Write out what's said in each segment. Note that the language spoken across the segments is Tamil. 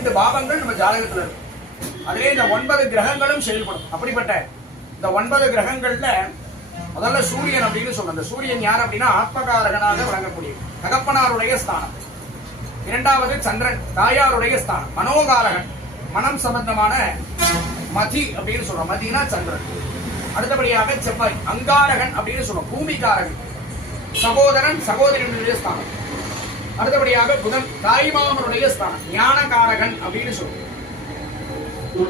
பன்னிரெண்டு பாவங்கள் நம்ம ஜாதகத்தில் இருக்கும் அதிலே இந்த ஒன்பது கிரகங்களும் செயல்படும். அப்படிப்பட்ட இந்த ஒன்பது கிரகங்கள்ல முதல்ல சூரியன் அப்படின்னு சொல்றோம். அந்த சூரியன் யார் அப்படின்னா ஆத்மகாரகனாக வழங்கக்கூடிய தகப்பனாருடைய ஸ்தானம். இரண்டாவது சந்திரன் தாயாருடைய ஸ்தானம். மனோகாரகன் மனம் சம்பந்தமான மதி அப்படின்னு சொல்றோம். மதினா சந்திரன். அடுத்தபடியாக செவ்வாய் அங்காரகன் அப்படின்னு சொல்றோம். பூமிகாரகன். சகோதரன் சகோதரனுடைய ஸ்தானம். அடுத்தபடியாக புதன் தாய்மாமனுடைய ஸ்தானம் ஞானகாரகன் அப்படின்னு சொல்லுவோம்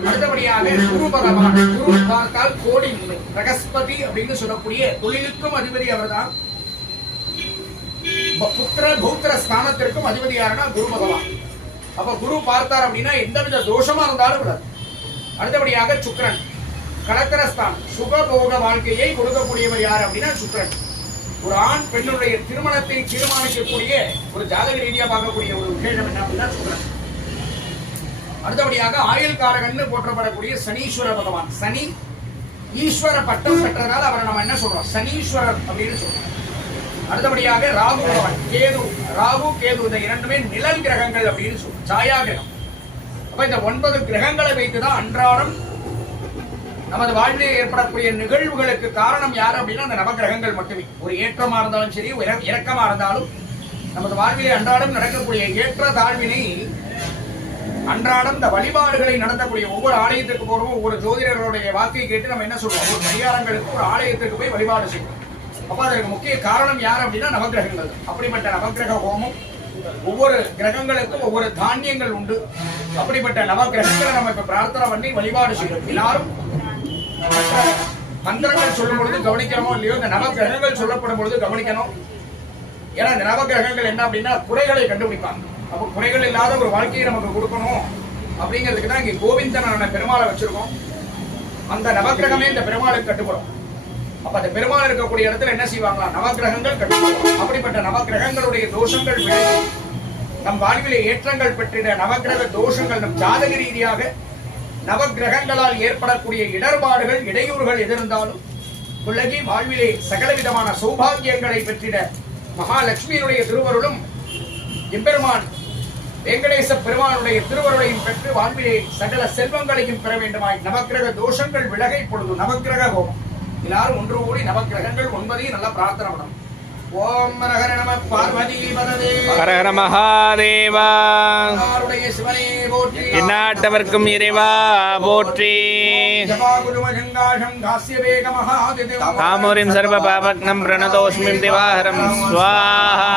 அடுத்தபடியாக குரு பகவான் குரு பார்த்தால் கோடி நன்மை பிரகஸ்பதி அப்படின்னு சொல்லக்கூடிய தொழிலுக்கும் அதிபதி அவர்தான். புத்திர பௌத்திர ஸ்தானத்திற்கும் அதிபதி யாருன்னா குரு பகவான். அப்ப குரு பார்த்தார் அப்படின்னா எந்தவித தோஷமா இருந்தாலும் விடாது அடுத்தபடியாக சுக்கிரன் கடத்திரஸ்தானம் சுகபோக வாழ்க்கையை கொடுக்கக்கூடியவர் யார் அப்படின்னா சுக்கிரன். ஒரு ஆண் பெண்ணுடைய திருமணத்தை தீர்மானிக்கக்கூடிய ஒரு ஜாதக ரீதியா பார்க்கக்கூடிய ஒரு விசேஷம் என்ன அப்படின்னா அடுத்தபடியாக ஆயுள் காரகன் போற்றப்படக்கூடிய சனீஸ்வர பகவான். சனி ஈஸ்வர பட்டம் பெற்றதால் அவரை நம்ம என்ன சொல்றோம்? சனீஸ்வரர் அப்படின்னு சொல்றோம். அடுத்தபடியாக ராகு பகவான் கேது. ராகு கேது இந்த இரண்டுமே நிழல் கிரகங்கள் அப்படின்னு சொல்றோம். சாயா கிரகம். அப்ப இந்த ஒன்பது கிரகங்களை வைத்துதான் அன்றாடம் நமது வாழ்வில் ஏற்படக்கூடிய நிகழ்வுகளுக்கு காரணம் யார் அப்படின்னா அந்த நவகிரகங்கள் மட்டுமே. ஒரு ஏற்றமா இருந்தாலும் சரி இறக்கமா இருந்தாலும் நமது வாழ்விலே அன்றாடம் நடக்கக்கூடிய ஏற்ற தாழ்வினை அன்றாடம் இந்த வழிபாடுகளை நடத்தக்கூடிய ஒவ்வொரு ஆலயத்திற்கு போறோம் ஒவ்வொரு ஜோதிடர்களுடைய வாக்கை கேட்டு நம்ம என்ன சொல்றோம்? ஒரு பரிகாரங்களுக்கு ஒரு ஆலயத்திற்கு போய் வழிபாடு செய்வோம். அப்ப அதற்கு முக்கிய காரணம் யார் அப்படின்னா நவகிரகங்கள் அப்படிப்பட்ட நவகிரக ஹோமம் ஒவ்வொரு கிரகங்களுக்கும் ஒவ்வொரு தானியங்கள் உண்டு. அப்படிப்பட்ட நவகிரகங்களை நம்ம இப்ப பிரார்த்தனை பண்ணி வழிபாடு செய்யணும் எல்லாரும் மந்திரங்கள் சொல்லும் பொழுது கவனிக்கிறோமோ இல்லையோ? இந்த நவகிரகங்கள் சொல்லப்படும் பொழுது கவனிக்கணும். ஏன்னா இந்த நவகிரகங்கள் என்ன அப்படின்னா குறைகளை கண்டுபிடிப்பாங்க. அப்போ குறைகள் இல்லாத ஒரு வாழ்க்கையை நமக்கு கொடுக்கணும் அப்படிங்கிறதுக்கு தான் இங்கே கோவிந்தனான பெருமாளை வச்சிருக்கோம். அந்த நவகிரகமே இந்த பெருமாளுக்கு கட்டுப்படும். அப்ப அந்த பெருமாள் இருக்கக்கூடிய இடத்துல என்ன செய்வாங்க நவகிரகங்கள் கட்டுப்படும். அப்படிப்பட்ட நவகிரகங்களுடைய தோஷங்கள் நம் வாழ்விலே ஏற்றங்கள் பெற்றிட நவகிரக தோஷங்கள் நம் ஜாதக ரீதியாக நவகிரகங்களால் ஏற்படக்கூடிய இடர்பாடுகள் இடையூறுகள் எதிர்ந்தாலும் விலகி வாழ்விலே சகலவிதமான சௌபாகியங்களை பெற்றிட மகாலட்சுமியினுடைய திருவருளும் எம்பெருமான் வெங்கடேச பெருமானுடைய திருவருளையும் பெற்று வாழ்விலே சகல செல்வங்களையும் பெற வேண்டுமாய் நவக்கிரக தோஷங்கள் விலகை பொழுது நவக்கிரக ஹோமம். எல்லாரும் ஒன்று கூடி நவக்கிரகங்கள் ஒன்பதையும் நல்லா பிரார்த்தனை பண்ணணும். ஓம் ரகர நம பார்வதி பததே ஹர ஹர மகாதேவா. சிவனே போற்றி. எந்நாட்டவர்க்கும் இறைவா போற்றி. காமுரிம் சர்வ பாபக்னம் பிரணதோஸ்மிம் திவாகரம். ஸ்வாஹா.